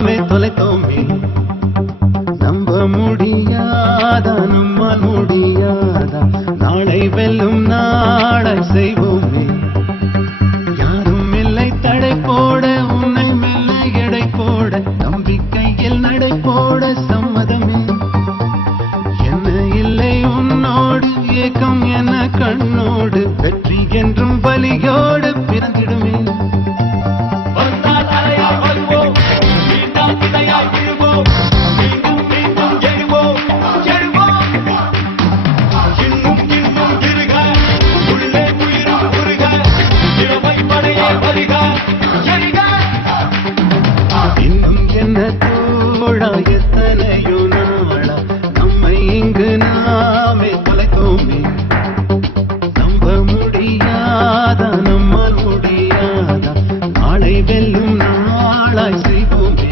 தொலைத்தோமே நம்ப முடியாதா நம்மால் முடியாதா நாளை வெல்லும் நாளை செய்வோமே யாரும் இல்லை தடை போட உன்னை மெல்ல எடை போட நம்பிக்கையில் நடை போட சம்மதமே என்ன இல்லை உன்னோடு ஏக்கம் என கண்ணோடு வெற்றி என்றும் பலியோடு பிறந்திடுமே இன்னும் என்ன தோழா எத்தனையோ நாளா நம்மை இங்கு நாமே தொலைத்தோமே நம்ப முடியாதா நம்மால் முடியாதா நாளை வெல்லும் நாளாய் செய்வோமே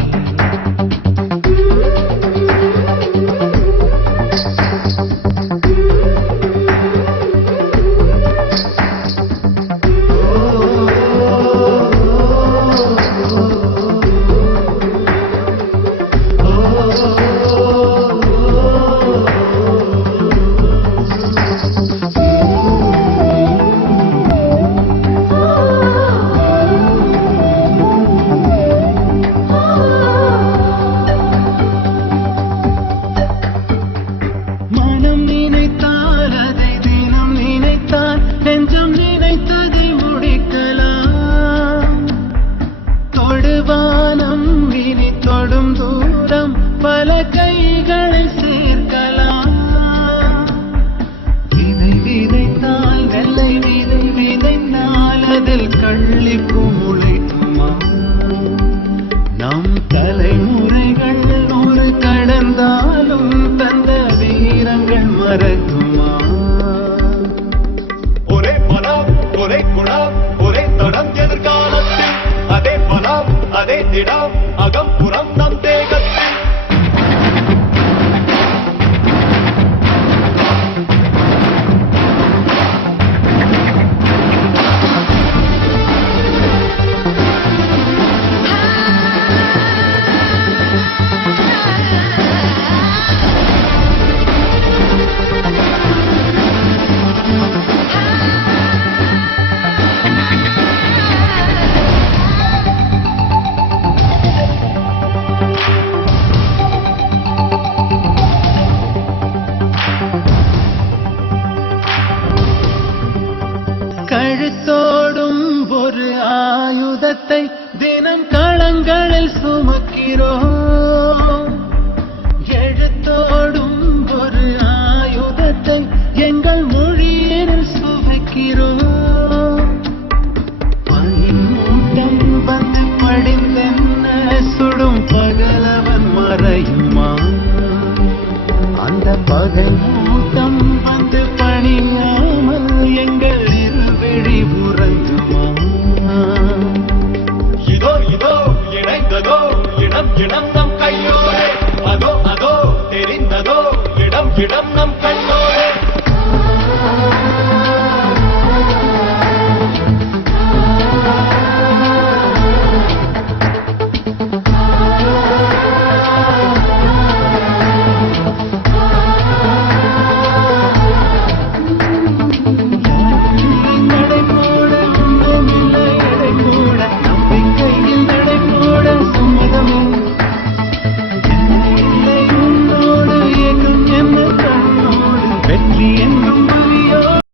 மனம் நினைத்தால் அதை தினம் நினைத்தால் நெஞ்சம் நினைத்ததை முடிக்கலாம் தொடுவானம் இனி தொடும் தூரம் பல கைகளை சேர்க்கலாம் விதை விதைத்தால் வெள்ளை விதை விதைத்தால் அதில் கள்ளிப்பு முளைக்குமா நம் தலைமுறைகள் நூறு கடந்தாலும் தந்த வீரங்கள் மறக்குமா ஒரே பலம் ஒரே குணம் ஒரே தடம் எதிர்காலத்தில் அதே பலம் அதே திடம் அகம் புறம் நம் தேகத்தில் கழுத்தோடும் ஒரு ஆயுதத்தை தினம் களங்களில் சுமக்கிறோம் எழுத்தோடும் ஒரு ஆயுதத்தை எங்கள் மொழியில் சுவைக்கிறோம் பனிமூட்டம் வந்து படிந்தென்ன சுடும் பகலவன் மறையுமா அந்த பகை மூட்டம் வந்து பணியாமல் எங்கள் இருவிழி உறங்குமா இதோ இதோ இணைந்ததோ இடம் இடம் நம் கையோரே அதோ அதோ தெரிந்ததோ இடம் இடம் நம் கண்ணோரே நடை போட உன்னை எடை போட நம்பிக்கையில் நடை போட சம்மதமே இல்லை உன்னோடு ஏக்கம் என்ன கண்ணோடு வெற்றி